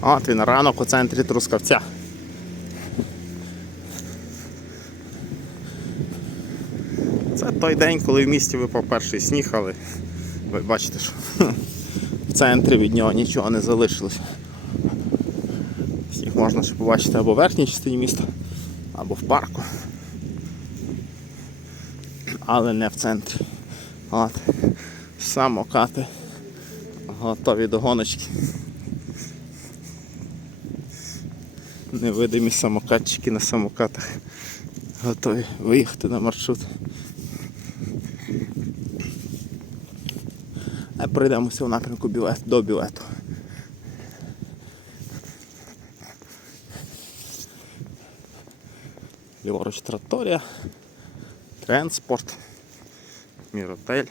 От він ранок у центрі Трускавця. Це той день, коли в місті випав перший сніг, але ви бачите, що в центрі від нього нічого не залишилось. Сніг можна ще побачити або в верхній частині міста, або в парку. Але не в центрі. От. Самокати готові до гоночки. Невидимі самокатчики на самокатах готові виїхати на маршрут. А пройдемося в напрямку білет, до білету. Ліворуч траторія, транспорт, міротель.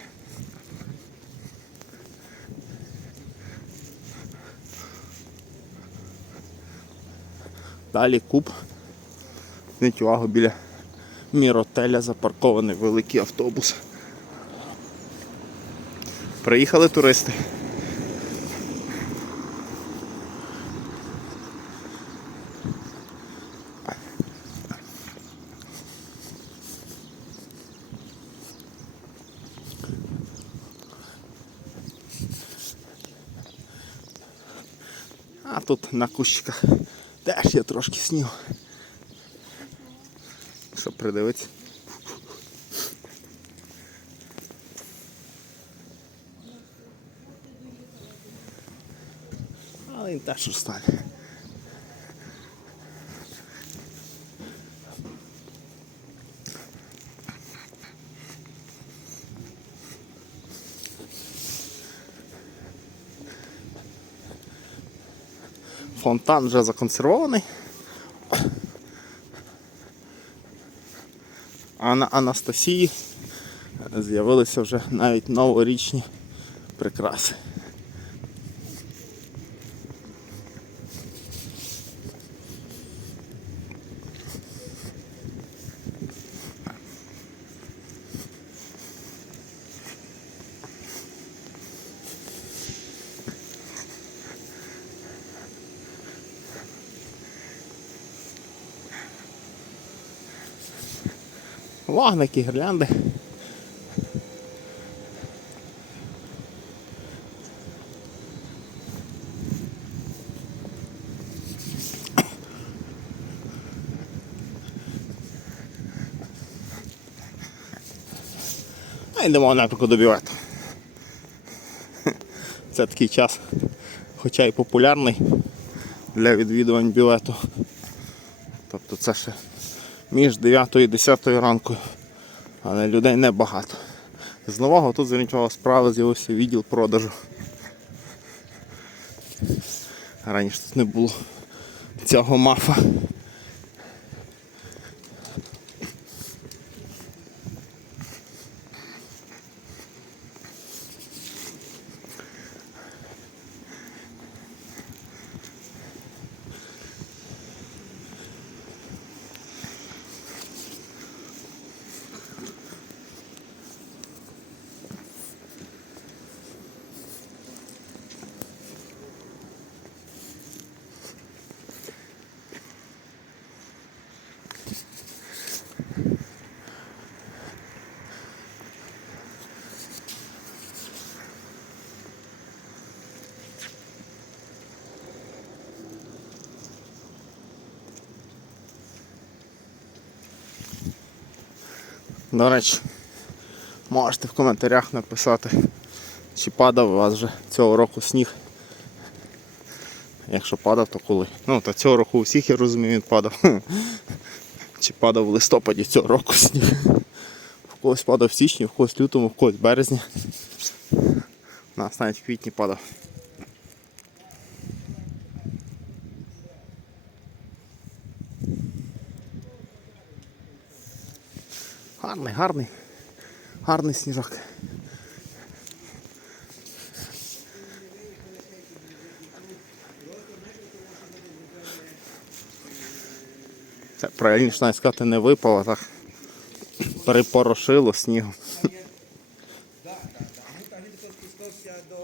Далі куб. Зверніть увагу біля міротеля запаркований великий автобус. Приїхали туристи. А тут на кущиках теж є трошки снігу. Щоб придивитися. Але він теж розтане. Фонтан вже законсервований. А на Анастасії з'явилися вже навіть новорічні прикраси. Вогники, гірлянди. А йдемо напрямку до бювету. Це такий час, хоча й популярний для відвідувань бювету. Тобто це ще між 9 і 10 ранку, але людей небагато. З нового тут увагу справи з'явився відділ продажу. Раніше тут не було цього мафа. До речі, можете в коментарях написати, чи падав у вас вже цього року сніг. Якщо падав, то коли. Ну, то цього року у всіх, я розумію, він падав. Чи падав в листопаді цього року сніг. В когось падав в січні, в когось лютому, в когось березні. У нас навіть в квітні падав. Гарний, гарний, гарний сніжок. Це правильніше навіть сказати не випало, так перепорошило снігом. до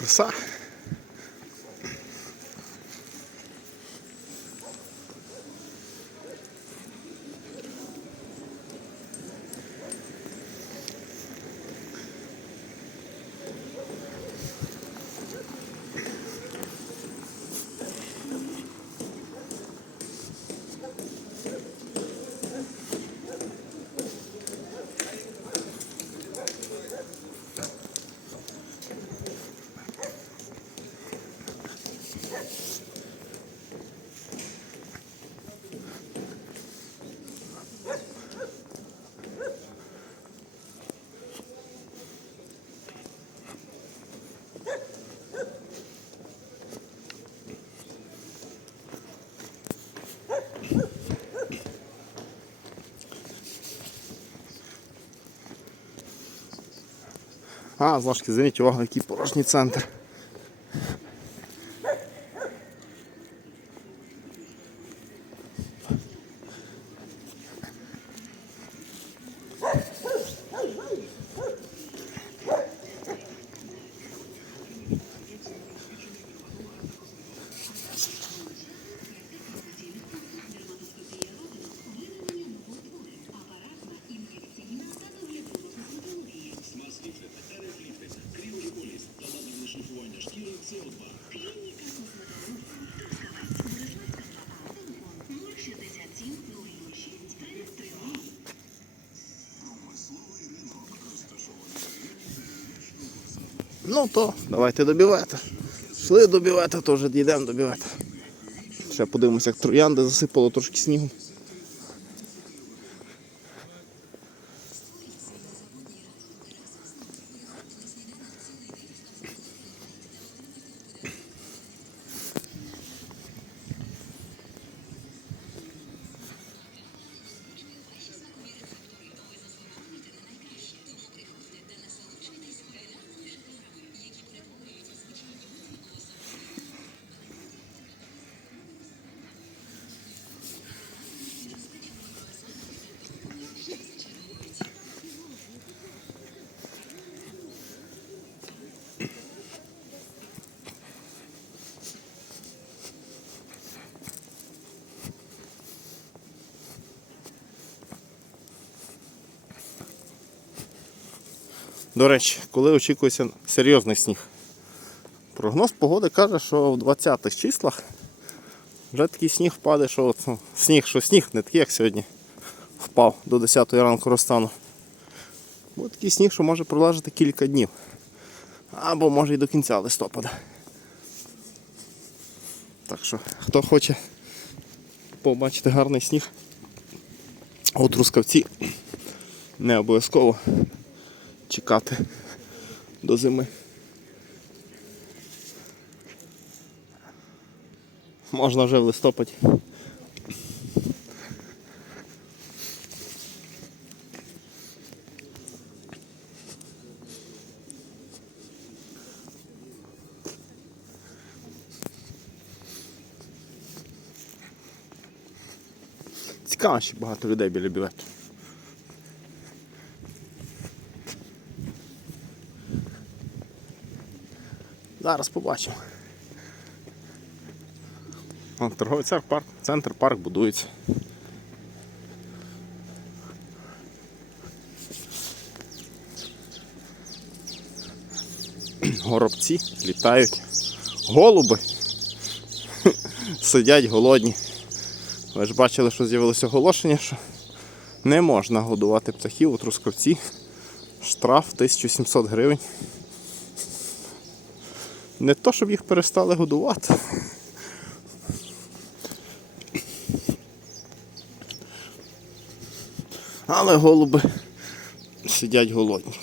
cruzar. А, злашки, зверніть увагу, який порожній центр. Ну то, давайте до бівета. Йшли до вже дійдемо до бівета. Ще подивимося, як троянди засипало трошки снігу. До речі, коли очікується серйозний сніг? Прогноз погоди каже, що в 20-х числах вже такий сніг впаде, що от, ну, сніг, що сніг, не такий, як сьогодні впав до 10 ранку розтану. Буде такий сніг, що може пролежати кілька днів. Або може і до кінця листопада. Так що, хто хоче побачити гарний сніг, у Трускавці не обов'язково чекати до зими. Можна вже в листопаді. Цікаво, що багато людей біля білету. Зараз побачимо. Торговий центр парк, центр парк будується. Горобці літають. Голуби сидять голодні. Ви ж бачили, що з'явилося оголошення, що не можна годувати птахів у Трускавці. Штраф 1700 гривень. Не то, щоб їх перестали годувати. Але голуби сидять голодні.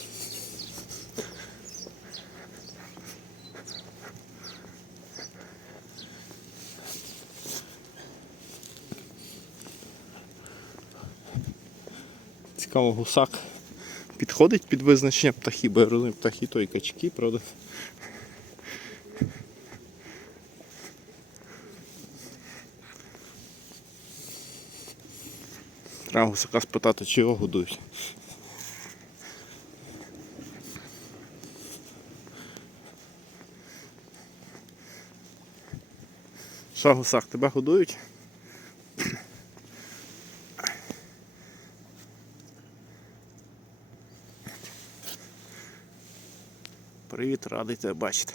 Цікаво, гусак підходить під визначення птахів, бо я розумію, птахи то і качки, правда? Треба гусака спитати, чи його годують. Що, гусак, тебе годують? Привіт, радий тебе бачити.